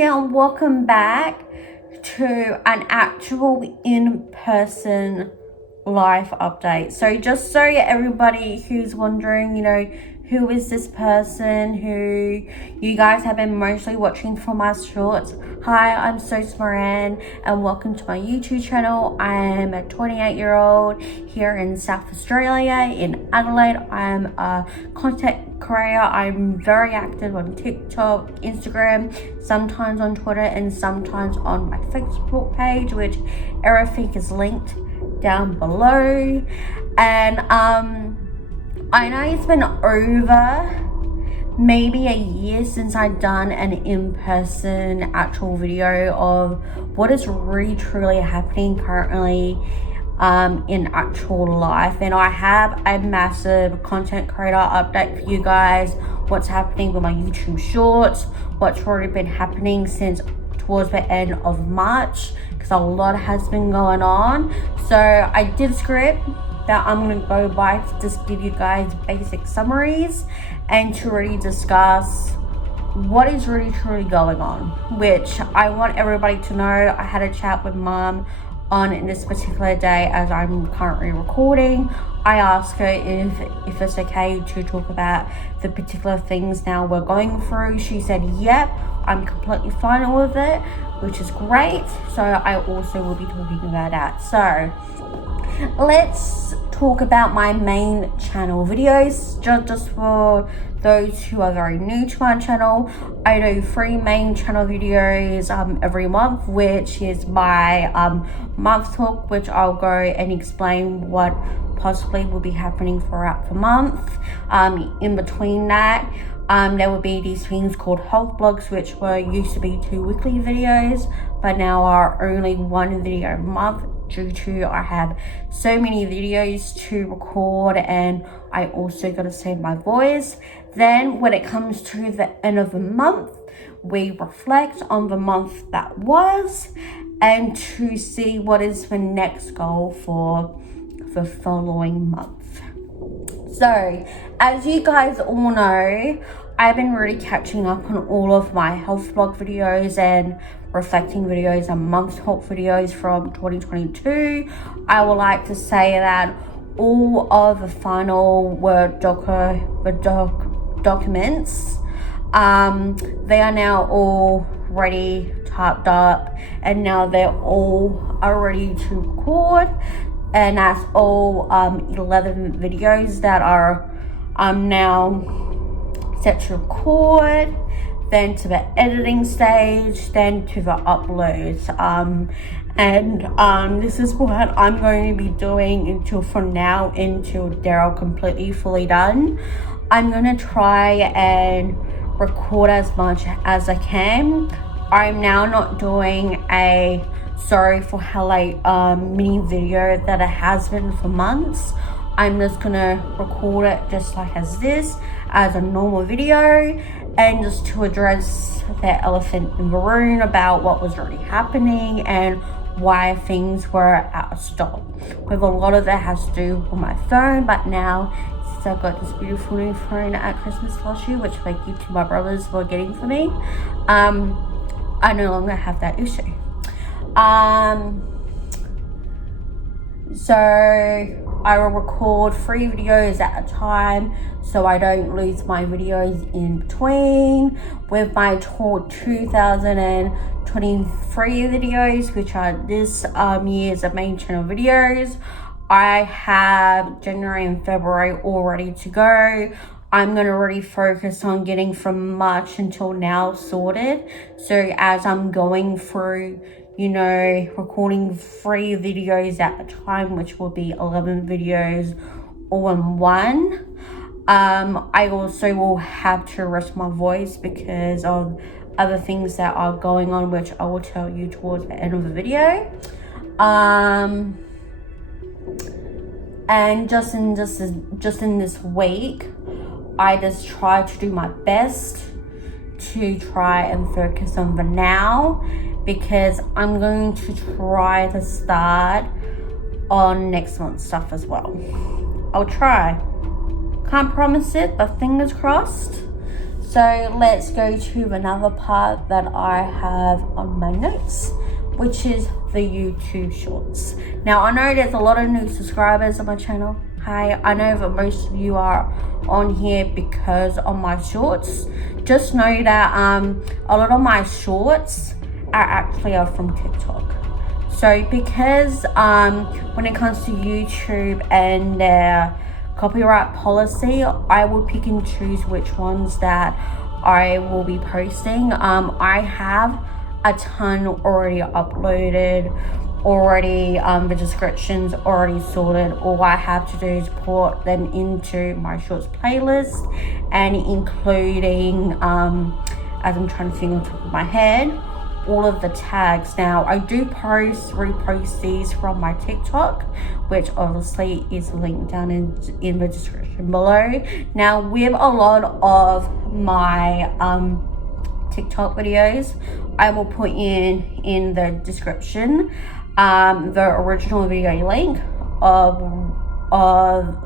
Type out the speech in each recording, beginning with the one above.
and welcome back to an actual in-person life update. So just so everybody who's wondering, who is this person who you guys have been mostly watching for my shorts. Hi, I'm Sophs Moran and welcome to my YouTube channel. I am a 28-year-old here in South Australia, in Adelaide. I'm a content creator. I'm very active on TikTok, Instagram, sometimes on Twitter, and sometimes on my Facebook page, which everything is linked down below. And I know it's been over maybe a year since I've done an in-person actual video of what is really truly happening currently in actual life, and I have a massive content creator update for you guys. What's happening with my YouTube shorts, what's already been happening since towards the end of March, because a lot has been going on. So I did script that I'm going to go by to just give you guys basic summaries and to really discuss what is really truly going on, which I want everybody to know. I had a chat with mom on this particular day as I'm currently recording. I asked her if it's okay to talk about the particular things now we're going through. She said, yep, I'm completely fine with it, which is great. So I also will be talking about that. So let's talk about my main channel videos. Just for those who are very new to my channel, I do 3 main channel videos every month, which is my month talk, which I'll go and explain what possibly will be happening throughout the month. In between that, there will be these things called health blogs, which used to be 2 weekly videos, but now are only 1 video a month, due to I have so many videos to record and I also got to save my voice. Then when it comes to the end of the month, we reflect on the month that was and to see what is the next goal for the following month. So as you guys all know, I've been really catching up on all of my health blog videos and reflecting videos and month talk videos from 2022. I would like to say that all of the final Word documents, they are now all ready, typed up, and now they're all ready to record. And that's all 11 videos that are now set to record, then to the editing stage, then to the uploads. This is what I'm going to be doing until they're completely fully done. I'm going to try and record as much as I can. I'm now not doing a sorry for how late mini video that it has been for months. I'm just gonna record it just like as this, as a normal video, and just to address the elephant in the room about what was already happening and why things were out of stock. With a lot of that has to do with my phone, but now since I've got this beautiful new phone at Christmas last year, which thank you to my brothers for getting for me, I no longer have that issue. So I will record 3 videos at a time so I don't lose my videos in between. With my 2023 videos, which are this year's main channel videos, I have January and February all ready to go. I'm going to really focus on getting from March until now sorted. So as I'm going through, recording 3 videos at a time, which will be 11 videos all in one. I also will have to rest my voice because of other things that are going on, which I will tell you towards the end of the video. And just in this week, I just try to do my best to try and focus on the now, because I'm going to try to start on next month's stuff as well. I'll try. Can't promise it, but fingers crossed. So let's go to another part that I have on my notes, which is the YouTube shorts. Now, I know there's a lot of new subscribers on my channel. Hi, I know that most of you are on here because of my shorts. Just know that a lot of my shorts are actually from TikTok. So because when it comes to YouTube and their copyright policy, I will pick and choose which ones that I will be posting. I have a ton already uploaded, already the descriptions already sorted. All I have to do is put them into my shorts playlist, and including as I'm trying to think on top of my head, all of the tags. Now, I do repost these from my TikTok, which obviously is linked down in the description below. Now, with a lot of my TikTok videos, I will put in the description the original video link of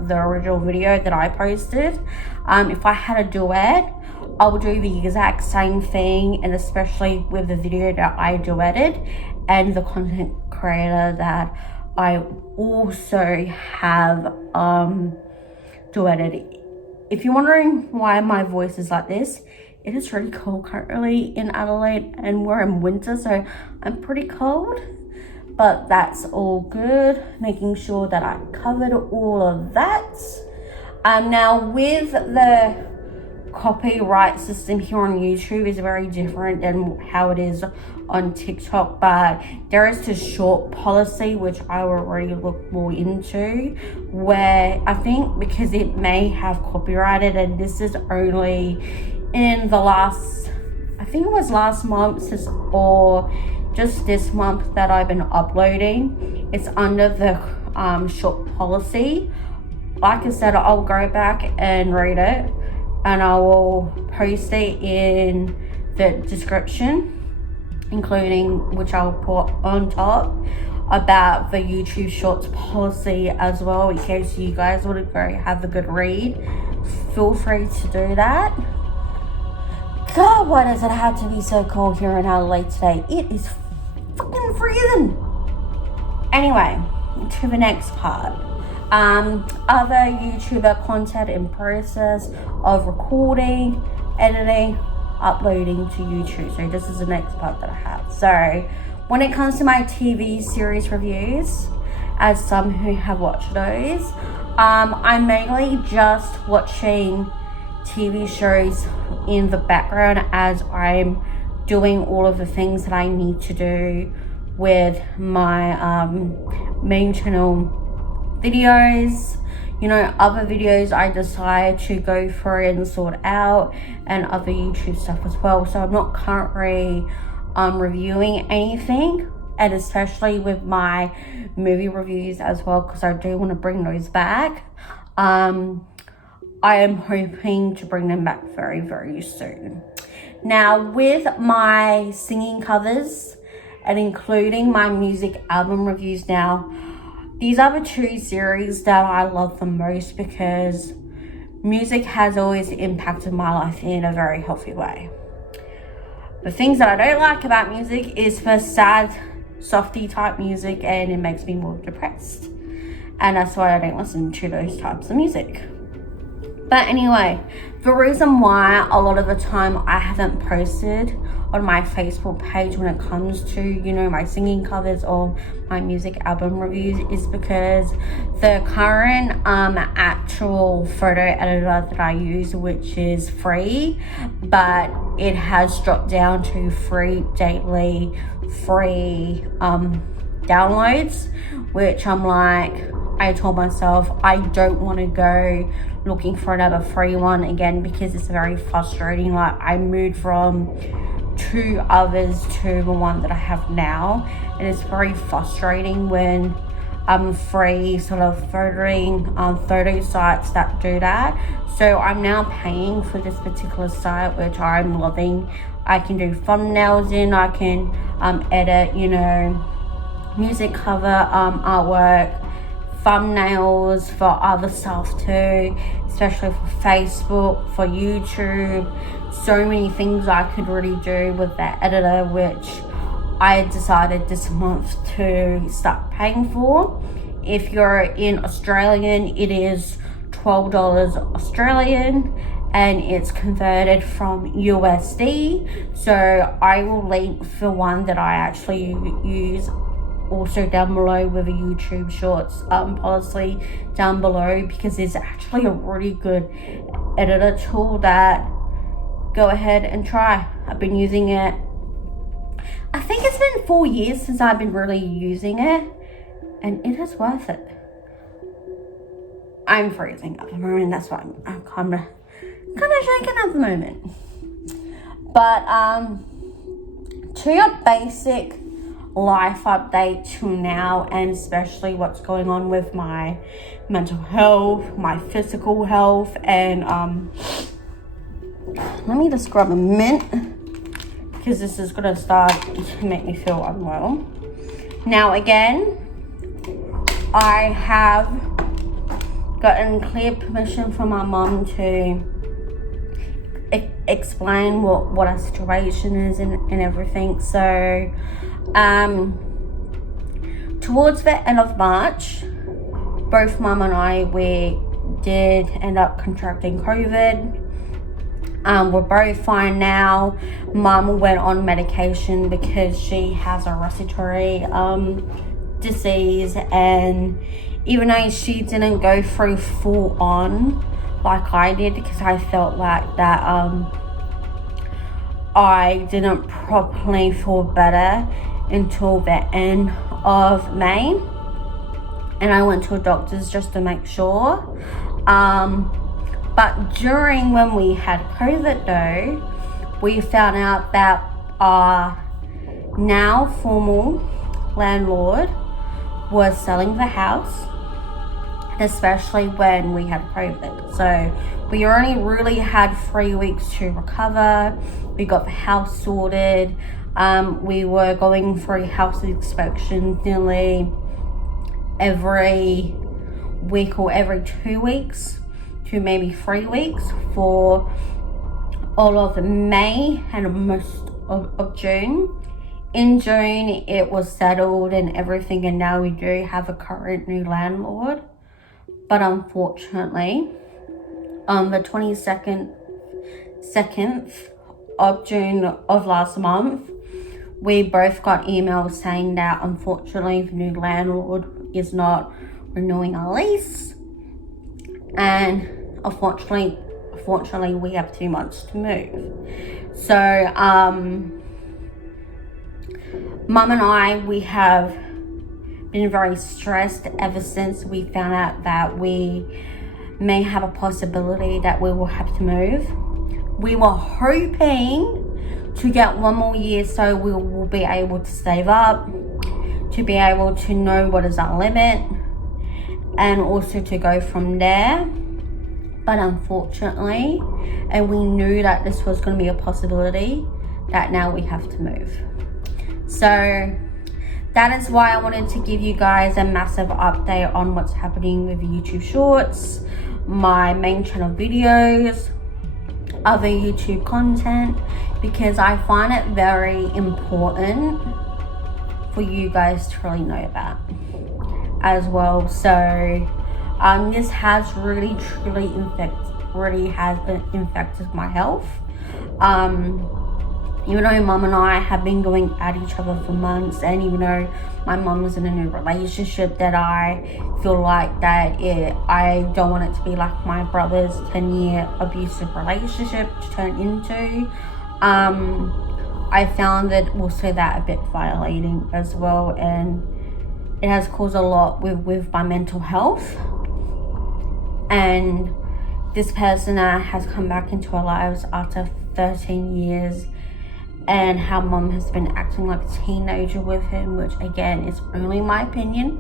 the original video that I posted. If I had a duet, I will do the exact same thing, and especially with the video that I duetted and the content creator that I also have duetted. If you're wondering why my voice is like this, it is really cold currently in Adelaide, and we're in winter, so I'm pretty cold, but that's all good. Making sure that I covered all of that. Now, with the copyright system here on YouTube is very different than how it is on TikTok, but there is this short policy which I will already look more into, where I think because it may have copyrighted, and this is only in the last, I think it was last month or just this month that I've been uploading, it's under the short policy. Like I said, I'll go back and read it, and I will post it in the description, including which I'll put on top about the YouTube Shorts policy as well, in case you guys want to go have a good read. Feel free to do that. God, why does it have to be so cold here in Adelaide today? It is fucking freezing. Anyway, to the next part. Other YouTuber content in process of recording, editing, uploading to YouTube. So this is the next part that I have. So when it comes to my TV series reviews, as some who have watched those, I'm mainly just watching TV shows in the background as I'm doing all of the things that I need to do with my main channel videos. You know, other videos I decide to go through and sort out, and other YouTube stuff as well. So I'm not currently reviewing anything, and especially with my movie reviews as well, because I do want to bring those back. I am hoping to bring them back very, very soon. Now, with my singing covers and including my music album reviews now, these are the two series that I love the most, because music has always impacted my life in a very healthy way. The things that I don't like about music is for sad, softy type music, and it makes me more depressed. And that's why I don't listen to those types of music. But anyway, the reason why a lot of the time I haven't posted on my Facebook page when it comes to, you know, my singing covers or my music album reviews is because the current actual photo editor that I use, which is free, but it has dropped down to free daily downloads, which I'm like, I told myself I don't want to go looking for another free one again, because it's very frustrating. Like, I moved from two others to the one that I have now, and it's very frustrating when free sort of photo sites that do that. So I'm now paying for this particular site, which I'm loving. I can do thumbnails in, I can edit, you know, music cover artwork, thumbnails for other stuff too, especially for Facebook, for YouTube. So many things I could really do with that editor, which I decided this month to start paying for. If you're in Australian, it is $12 Australian, and it's converted from USD. So I will link the one that I actually use also down below with a YouTube Shorts policy down below, because it's actually a really good editor tool that go ahead and try. I've been using it, I think it's been 4 years since I've been really using it, and it is worth it. I'm freezing at the moment, that's why I'm kind of shaking at the moment. But to your basic life update to now, and especially what's going on with my mental health, my physical health, and let me just grab a mint, because this is gonna start to make me feel unwell. Now again, I have gotten clear permission from my mom to explain what our situation is and everything. So towards the end of March, both mum and I, we did end up contracting COVID. We're both fine now. Mum went on medication because she has a respiratory disease, and even though she didn't go through full on like I did, because I felt like that I didn't properly feel better until the end of May, and I went to a doctor's just to make sure. But during when we had COVID though, we found out that our now formal landlord was selling the house, especially when we had COVID. So we only really had 3 weeks to recover. We got the house sorted. We were going through house inspections nearly every week or every 2 weeks to maybe 3 weeks for all of May and most of June. In June, it was settled and everything, and now we do have a current new landlord. But unfortunately, on the 22nd of June of last month, we both got emails saying that unfortunately the new landlord is not renewing our lease, and unfortunately we have 2 months to move. So Mum and I, we have been very stressed ever since we found out that we may have a possibility that we will have to move. We were hoping to get 1 more year so we will be able to save up, to be able to know what is our limit, and also to go from there. But unfortunately, and we knew that this was going to be a possibility, that now we have to move. So that is why I wanted to give you guys a massive update on what's happening with YouTube Shorts, my main channel videos, other YouTube content, because I find it very important for you guys to really know about as well. So this has really truly infected my health. Even though Mum and I have been going at each other for months, and even though my mum is in a new relationship that I feel like that I don't want it to be like my brother's 10-year abusive relationship to turn into, I found it also that a bit violating as well, and it has caused a lot with my mental health. And this person has come back into our lives after 13 years, and how Mum has been acting like a teenager with him, which again is only my opinion,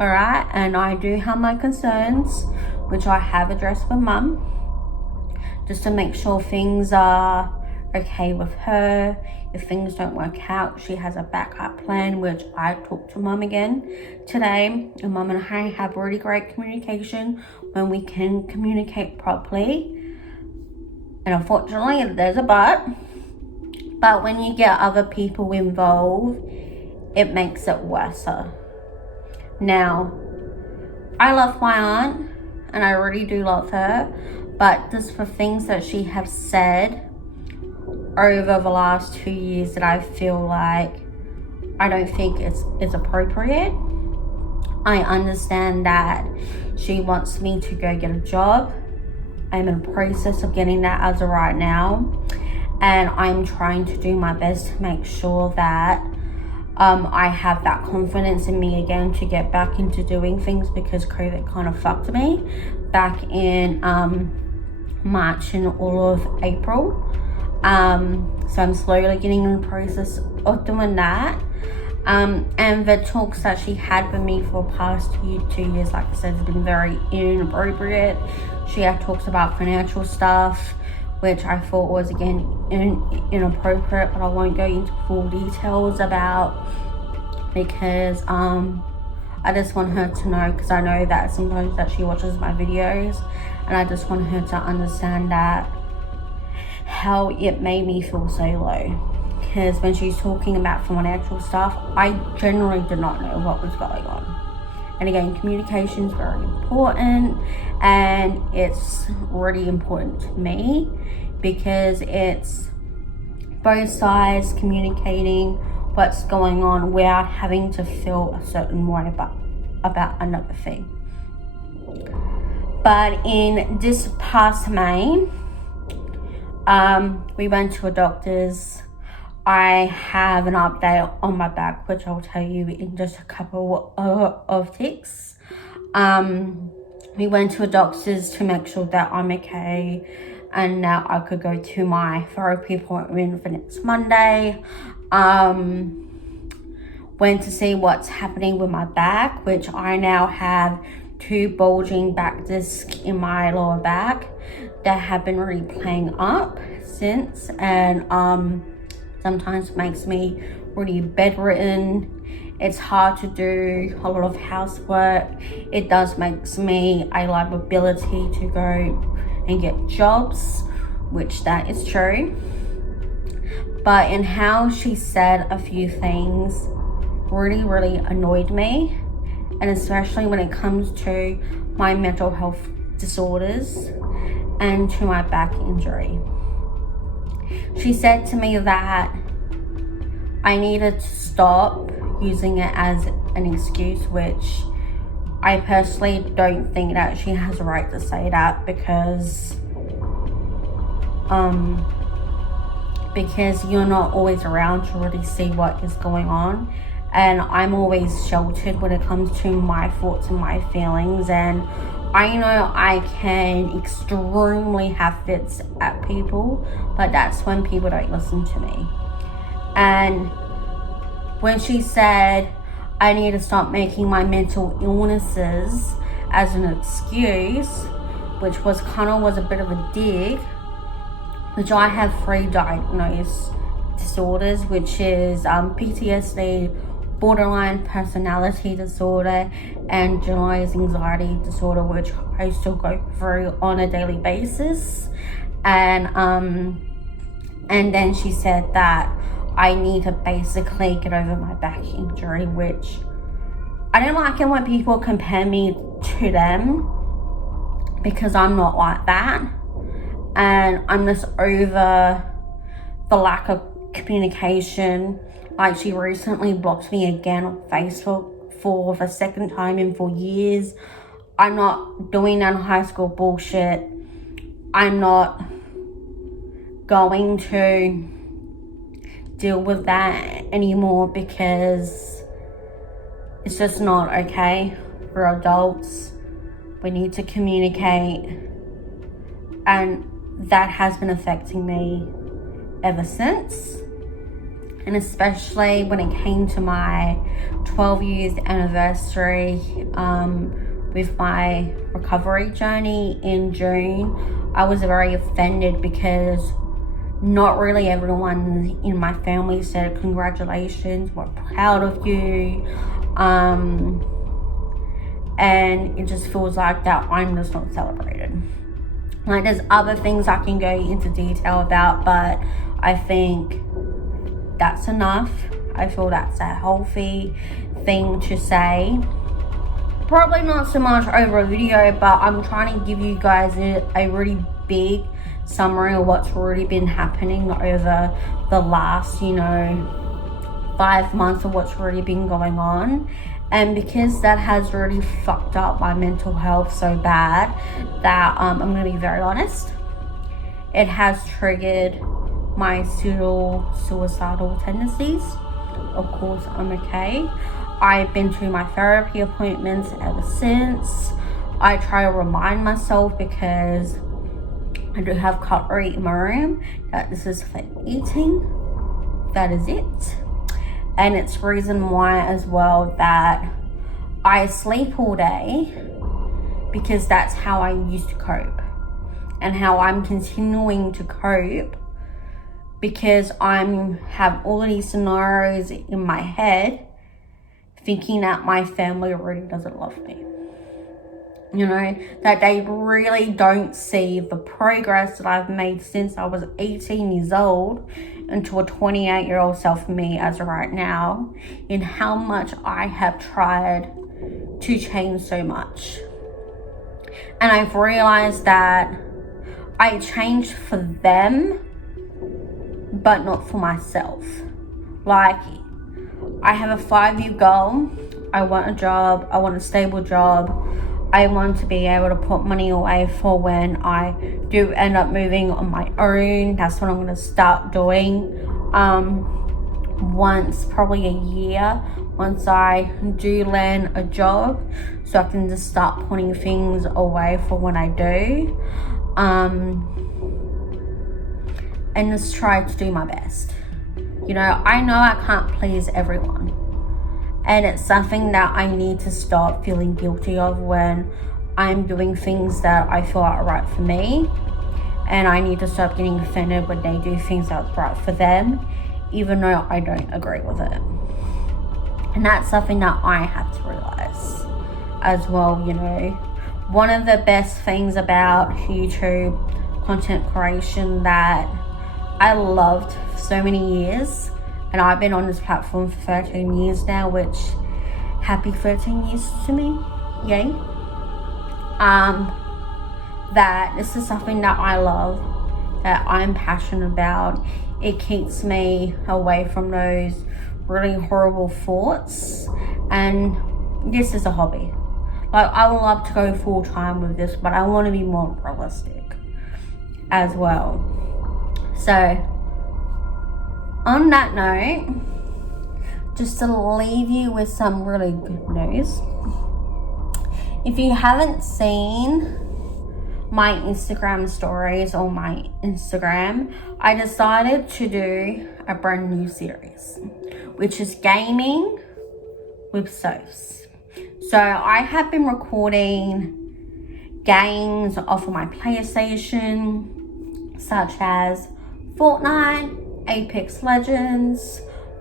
alright? And I do have my concerns, which I have addressed with Mum, just to make sure things are okay with her. If things don't work out, she has a backup plan, which I talked to mum again today. And mum and I have really great communication when we can communicate properly. And unfortunately, there's a but when you get other people involved, it makes it worse. Now, I love my aunt, and I really do love her, but just for things that she has said over the last 2 years that I feel like I don't think it's appropriate. I understand that she wants me to go get a job. I'm in the process of getting that as of right now, and I'm trying to do my best to make sure that I have that confidence in me again to get back into doing things, because COVID kind of fucked me back in March and all of April. So I'm slowly getting in the process of doing that. And the talks that she had with me for the past 2 years, like I said, has been very inappropriate. She had talks about financial stuff, which I thought was, again, inappropriate, but I won't go into full details about, because I just want her to know, because I know that sometimes that she watches my videos, and I just want her to understand that how it made me feel so low. Because when she's talking about financial stuff, I generally did not know what was going on. And again, communication is very important, and it's really important to me, because it's both sides communicating what's going on without having to feel a certain way about another thing. But in this past May, we went to a doctor's. I have an update on my back, which I'll tell you in just a couple of ticks. We went to a doctor's to make sure that I'm okay, and now I could go to my therapy appointment for next Monday. Went to see what's happening with my back, which I now have 2 bulging back discs in my lower back that have been really playing up since, and sometimes makes me really bedridden. It's hard to do a lot of housework. It does makes me a liability to go and get jobs, which that is true. But in how she said a few things really annoyed me, and especially when it comes to my mental health disorders and to my back injury. She said to me that I needed to stop using it as an excuse, which I personally don't think that she has a right to say that, because you're not always around to really see what is going on, and I'm always sheltered when it comes to my thoughts and my feelings, and I know I can extremely have fits at people, but that's when people don't listen to me. And when she said I need to stop making my mental illnesses as an excuse, which was a bit of a dig, which I have 3 diagnosed disorders, which is PTSD, borderline personality disorder, and generalized anxiety disorder, which I still go through on a daily basis. And then she said that I need to basically get over my back injury, which I don't like it when people compare me to them, because I'm not like that. And I'm just over the lack of communication. Like, she recently blocked me again on Facebook for the 2nd time in 4 years. I'm not doing that high school bullshit. I'm not going to deal with that anymore, because it's just not okay. We're adults. We need to communicate. And that has been affecting me ever since. And especially when it came to my 12 years anniversary with my recovery journey in June, I was very offended, because not really everyone in my family said congratulations, we're proud of you. And it just feels like that I'm just not celebrated. Like, there's other things I can go into detail about, but I think that's enough. I feel that's a healthy thing to say. Probably not so much over a video, but I'm trying to give you guys a really big summary of what's already been happening over the last, 5 months of what's already been going on. And because that has really fucked up my mental health so bad that I'm going to be very honest, it has triggered my suicidal tendencies. Of course, I'm okay. I've been to my therapy appointments ever since. I try to remind myself, because I do have cutlery in my room, that this is for eating. That is it. And it's the reason why as well that I sleep all day, because that's how I used to cope, and how I'm continuing to cope, because I have all of these scenarios in my head thinking that my family really doesn't love me. That they really don't see the progress that I've made since I was 18 years old into a 28-year-old self me as of right now, in how much I have tried to change so much. And I've realized that I changed for them, but not for myself. Like, I have a 5-year goal. I want a job. I want a stable job. I want to be able to put money away for when I do end up moving on my own. That's what I'm going to start doing. Once, probably a year, once I do land a job, so I can just start putting things away for when I do. And just try to do my best. I know I can't please everyone. And it's something that I need to stop feeling guilty of when I'm doing things that I feel are right for me. And I need to stop getting offended when they do things that's right for them, even though I don't agree with it. And that's something that I have to realize as well, One of the best things about YouTube content creation that I loved for so many years, and I've been on this platform for 13 years now, which, happy 13 years to me, yay. That this is something that I love, that I'm passionate about. It keeps me away from those really horrible thoughts, and this is a hobby. Like, I would love to go full time with this, but I want to be more realistic as well. So, on that note, just to leave you with some really good news. If you haven't seen my Instagram stories or my Instagram, I decided to do a brand new series, which is gaming with Sophs. So I have been recording games off of my PlayStation, such as Fortnite, Apex Legends,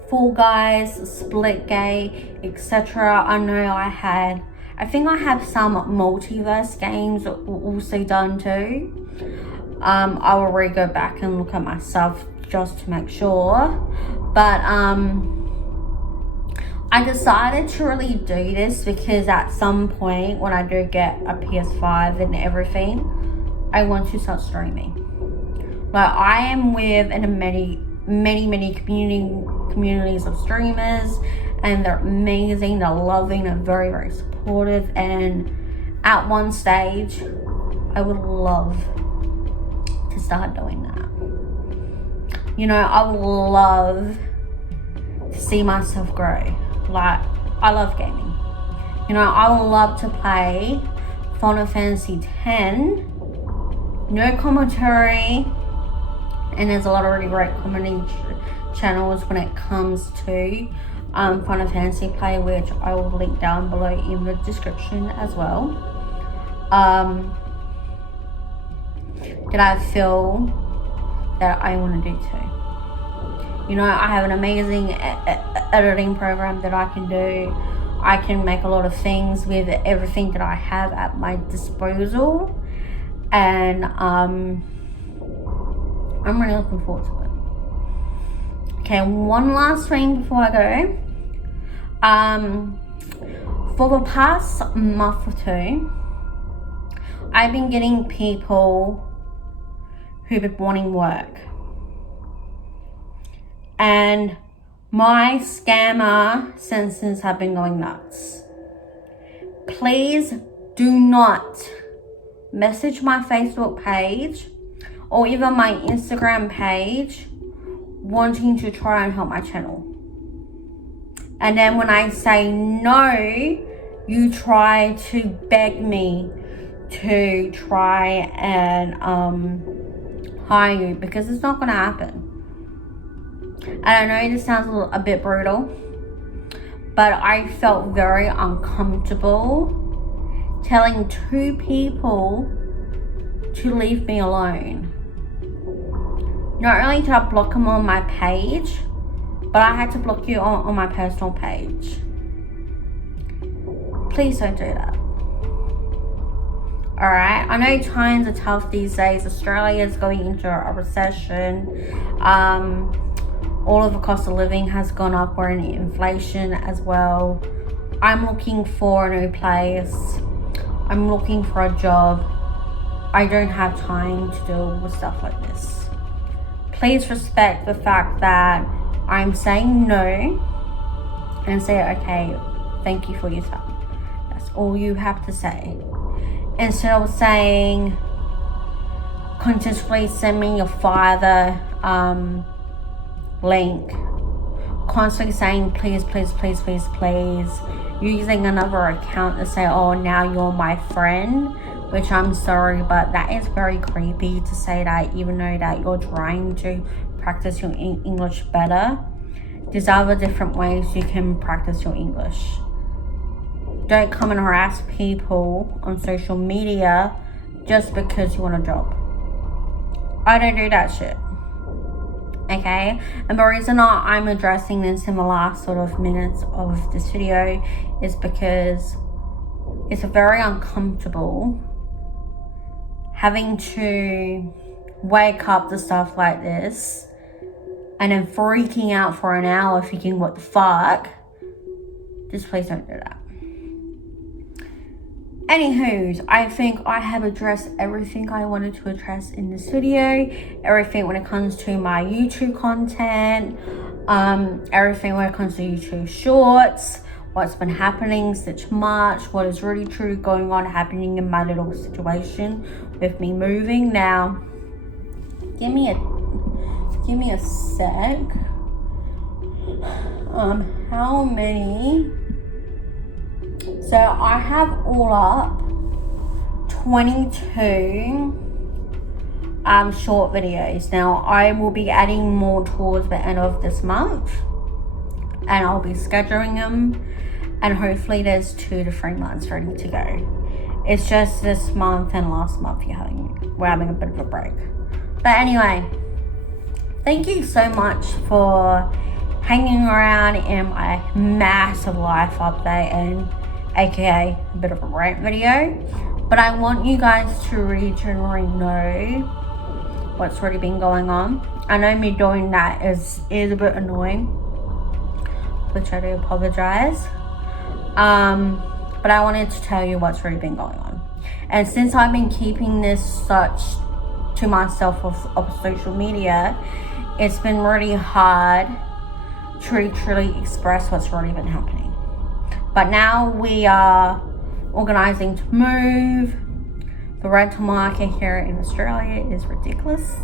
Fall Guys, Splitgate, etc. I think I have some multiverse games also done too. I will really go back and look at myself just to make sure. But I decided to really do this because at some point when I do get a PS5 and everything, I want to start streaming. Like, I am with many communities of streamers, and they're amazing, they're loving, they're very, very supportive, and at one stage I would love to start doing that. I would love to see myself grow. Like, I love gaming. I would love to play Final Fantasy X, no commentary, and there's a lot of really great comedy channels when it comes to Final Fantasy play, which I will link down below in the description as well. Did I feel that I want to do too. You know, I have an amazing editing program that I can do. I can make a lot of things with everything that I have at my disposal. And I'm really looking forward to it. Okay, one last thing before I go. For the past month or two, I've been getting people who've been wanting work. And my scammer senses have been going nuts. Please do not message my Facebook page or even my Instagram page wanting to try and help my channel. And then when I say no, you try to beg me to try and hire you, because it's not going to happen. And I know this sounds a bit brutal, but I felt very uncomfortable telling 2 people to leave me alone. Not only did I block them on my page, but I had to block you on my personal page. Please don't do that. Alright, I know times are tough these days. Australia is going into a recession. All of the cost of living has gone up. We're in inflation as well. I'm looking for a new place. I'm looking for a job. I don't have time to deal with stuff like this. Please respect the fact that I'm saying no and say, okay, thank you for your time. That's all you have to say. Instead of saying, continuously send me your father link, constantly saying please, please, please, please, please, using another account to say, oh, now you're my friend, which I'm sorry, but that is very creepy to say that, even though that you're trying to practice your English better. There's other different ways you can practice your English. Don't come and harass people on social media just because you want a job. I don't do that shit. Okay? And the reason I'm addressing this in the last sort of minutes of this video is because it's very uncomfortable having to wake up to stuff like this and then freaking out for an hour thinking, what the fuck? Just please don't do that. Anywho, I think I have addressed everything I wanted to address in this video. Everything when it comes to my YouTube content. Everything when it comes to YouTube shorts. What's been happening since March. What is really true going on happening in my little situation with me moving. Now, give me a sec. How many? So I have all up 22 short videos. Now I will be adding more towards the end of this month, and I'll be scheduling them, and hopefully there's 2 to 3 months ready to go. It's just this month and last month we're having a bit of a break. But anyway, thank you so much for hanging around in my massive life update, and aka a bit of a rant video. But I want you guys to really generally know what's already been going on. I know me doing that is a bit annoying, which I do apologize. But I wanted to tell you what's already been going on. And since I've been keeping this such to myself of social media, it's been really hard to truly express what's already been happening. But now we are organizing to move. The rental market here in Australia is ridiculous,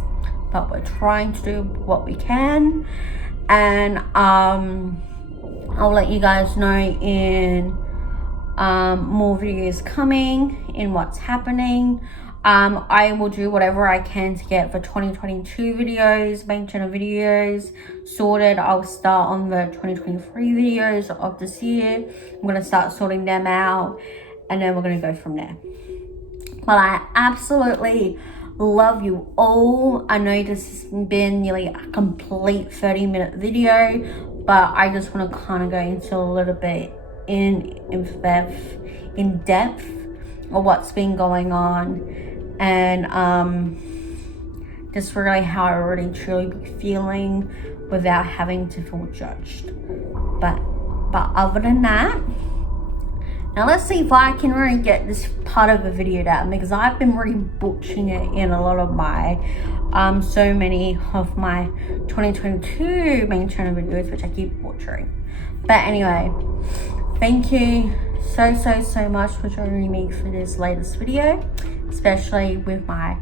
but we're trying to do what we can. And I'll let you guys know in more videos coming, in what's happening. I will do whatever I can to get the 2022 videos, main channel videos sorted. I'll start on the 2023 videos of this year. I'm going to start sorting them out, and then we're going to go from there. But I absolutely Love you all. I know this has been nearly a complete 30-minute video, but I just want to kind of go into a little bit in depth of what's been going on, and just really how I really truly be feeling without having to feel judged. But other than that, now let's see if I can really get this part of the video down, because I've been really butchering it in a lot of my so many of my 2022 main channel videos, which I keep butchering. But anyway, thank you so much for joining me for this latest video, especially with my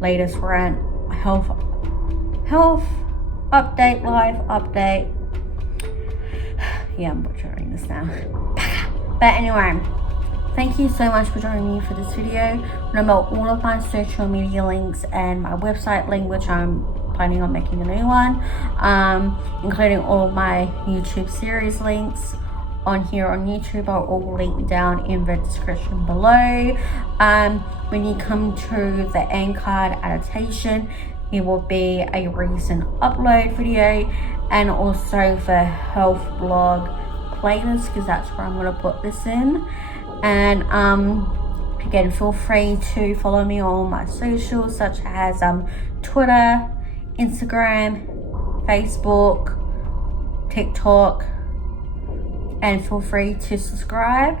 latest rant, health update, life update. Yeah, I'm butchering this now. But anyway, thank you so much for joining me for this video. Remember, all of my social media links and my website link, which I'm planning on making a new one, including all of my YouTube series links on here on YouTube, are all linked down in the description below. When you come to the end card annotation, it will be a recent upload video, and also the health blog playlist, because that's where I'm going to put this in. And again, feel free to follow me on my socials, such as Twitter, Instagram, Facebook, TikTok, and feel free to subscribe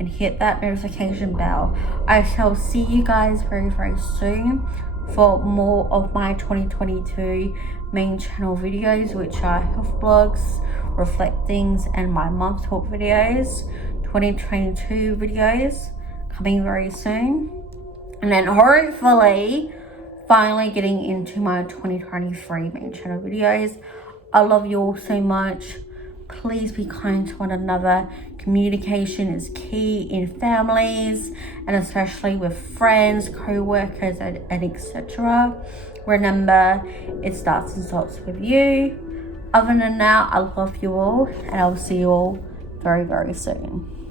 and hit that notification bell. I shall see you guys very soon for more of my 2022 main channel videos, which are health blogs, reflectings, and my month talk videos. 2022 videos coming very soon, and then hopefully finally getting into my 2023 main channel videos. I love you all so much. Please be kind to one another. Communication is key in families, and especially with friends, co-workers, and etc. Remember, it starts and stops with you. Other than that, I love you all, and I'll see you all very soon.